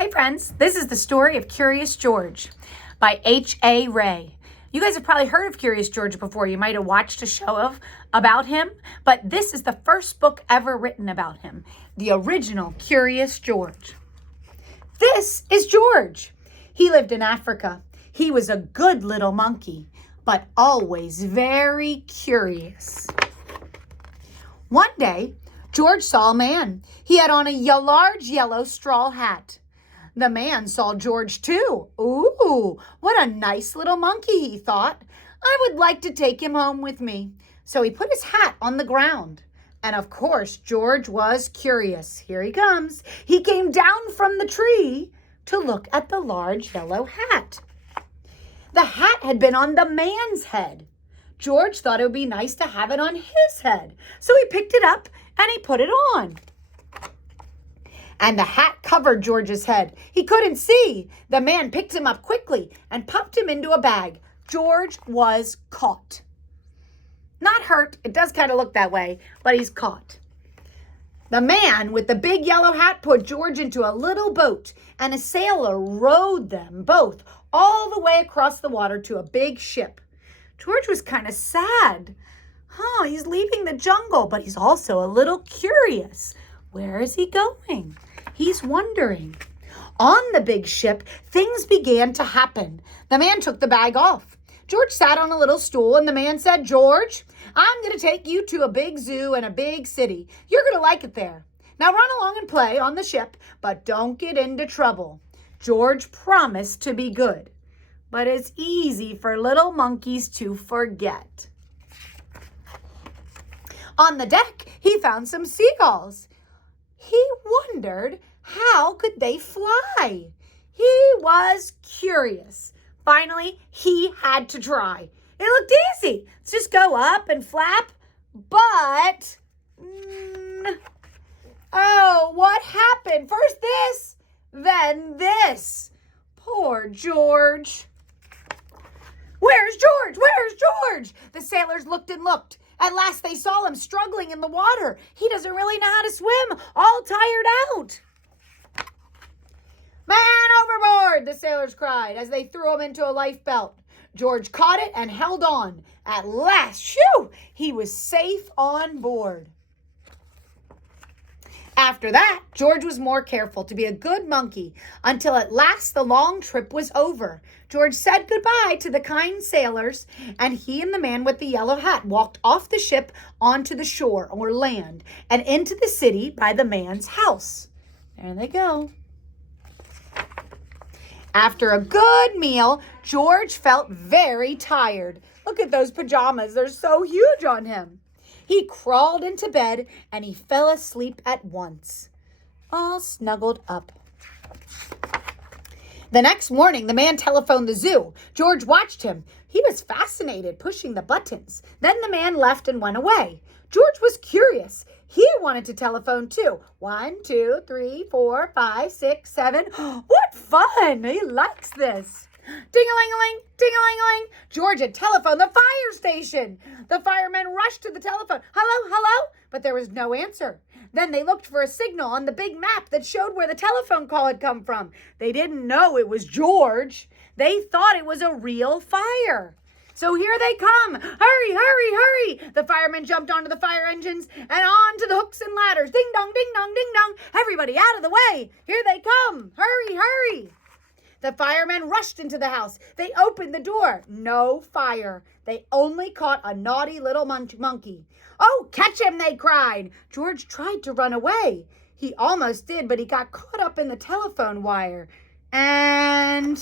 Hey friends, this is the story of Curious George by H.A. Rey. You guys have probably heard of Curious George before. You might have watched a show about him, but this is the first book ever written about him, the original Curious George. This is George. He lived in Africa. He was a good little monkey, but always very curious. One day, George saw a man. He had on a large yellow straw hat. The man saw George too. Ooh, what a nice little monkey, he thought. I would like to take him home with me. So he put his hat on the ground. And of course, George was curious. Here he comes. He came down from the tree to look at the large yellow hat. The hat had been on the man's head. George thought it would be nice to have it on his head. So he picked it up and he put it on. And the hat covered George's head. He couldn't see. The man picked him up quickly and popped him into a bag. George was caught. Not hurt. It does kind of look that way, but he's caught. The man with the big yellow hat put George into a little boat, and a sailor rowed them both all the way across the water to a big ship. George was kind of sad. He's leaving the jungle, but he's also a little curious. Where is he going? He's wondering. On the big ship, things began to happen. The man took the bag off. George sat on a little stool, and the man said, "George, I'm going to take you to a big zoo and a big city. You're going to like it there. Now run along and play on the ship, but don't get into trouble." George promised to be good, but it's easy for little monkeys to forget. On the deck, he found some seagulls. He wondered, how could they fly? He was curious. Finally, he had to try. It looked easy. Let's just go up and flap. But, what happened? First this, then this. Poor George. Where's George? Where's George? The sailors looked and looked. At last they saw him struggling in the water. He doesn't really know how to swim, all tired out. "Man overboard!" the sailors cried as they threw him into a lifebelt. George caught it and held on. At last, he was safe on board. After that, George was more careful to be a good monkey until at last the long trip was over. George said goodbye to the kind sailors, and he and the man with the yellow hat walked off the ship onto the shore or land and into the city by the man's house. There they go. After a good meal, George felt very tired. Look at those pajamas. They're so huge on him. He crawled into bed and he fell asleep at once, all snuggled up. The next morning, the man telephoned the zoo. George watched him. He was fascinated, pushing the buttons. Then the man left and went away. George was curious. He wanted to telephone too. 1, 2, 3, 4, 5, 6, 7. What fun! He likes this. Ding-a-ling-a-ling, ding-a-ling-a-ling. George had telephoned the fire station. The firemen rushed to the telephone. "Hello, hello?" But there was no answer. Then they looked for a signal on the big map that showed where the telephone call had come from. They didn't know it was George. They thought it was a real fire. So here they come. Hurry, hurry, hurry. The firemen jumped onto the fire engines and onto the hooks and ladders. Ding dong, ding dong, ding dong. Everybody out of the way. Here they come. Hurry, hurry. The firemen rushed into the house. They opened the door. No fire. They only caught a naughty little monkey. "Oh, catch him," they cried. George tried to run away. He almost did, but he got caught up in the telephone wire. And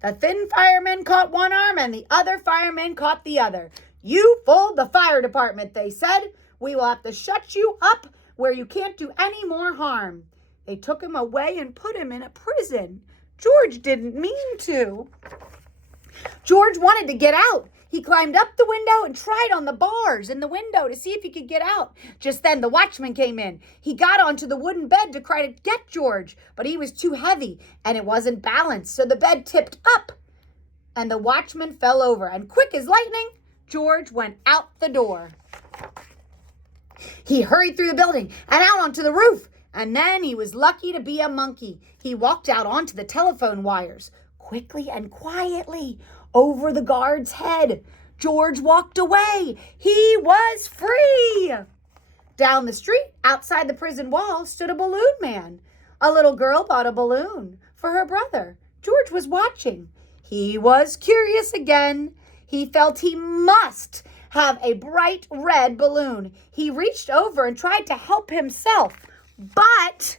the thin fireman caught one arm and the other fireman caught the other. "You fooled the fire department," they said. "We will have to shut you up where you can't do any more harm." They took him away and put him in a prison. George didn't mean to. George wanted to get out. He climbed up the window and tried on the bars in the window to see if he could get out. Just then the watchman came in. He got onto the wooden bed to try to get George, but he was too heavy and it wasn't balanced, so the bed tipped up and the watchman fell over. And quick as lightning, George went out the door. He hurried through the building and out onto the roof. And then he was lucky to be a monkey. He walked out onto the telephone wires, quickly and quietly, over the guard's head. George walked away. He was free. Down the street, outside the prison wall, stood a balloon man. A little girl bought a balloon for her brother. George was watching. He was curious again. He felt he must have a bright red balloon. He reached over and tried to help himself. But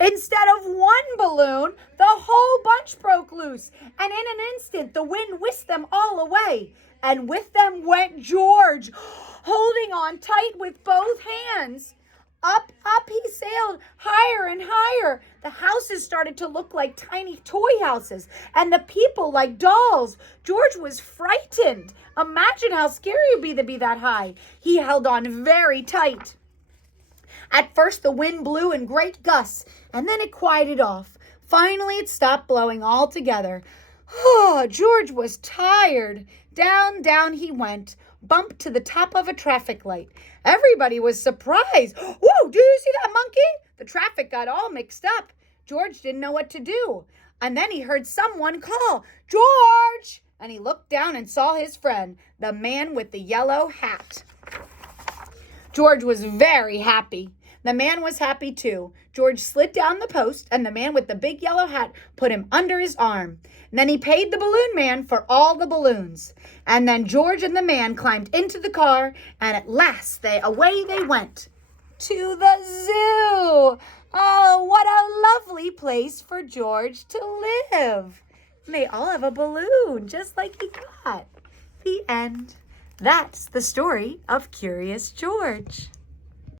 instead of one balloon, the whole bunch broke loose. And in an instant, the wind whisked them all away. And with them went George, holding on tight with both hands. Up he sailed, higher and higher. The houses started to look like tiny toy houses, and the people like dolls. George was frightened. Imagine how scary it would be to be that high. He held on very tight. At first, the wind blew in great gusts, and then it quieted off. Finally, it stopped blowing altogether. Oh, George was tired. Down he went, bumped to the top of a traffic light. Everybody was surprised. Whoa, do you see that monkey? The traffic got all mixed up. George didn't know what to do. And then he heard someone call, "George!" And he looked down and saw his friend, the man with the yellow hat. George was very happy. The man was happy too. George slid down the post, and the man with the big yellow hat put him under his arm. And then he paid the balloon man for all the balloons. And then George and the man climbed into the car, and at last away they went to the zoo. Oh, what a lovely place for George to live. And they all have a balloon, just like he got. The end. That's the story of Curious George.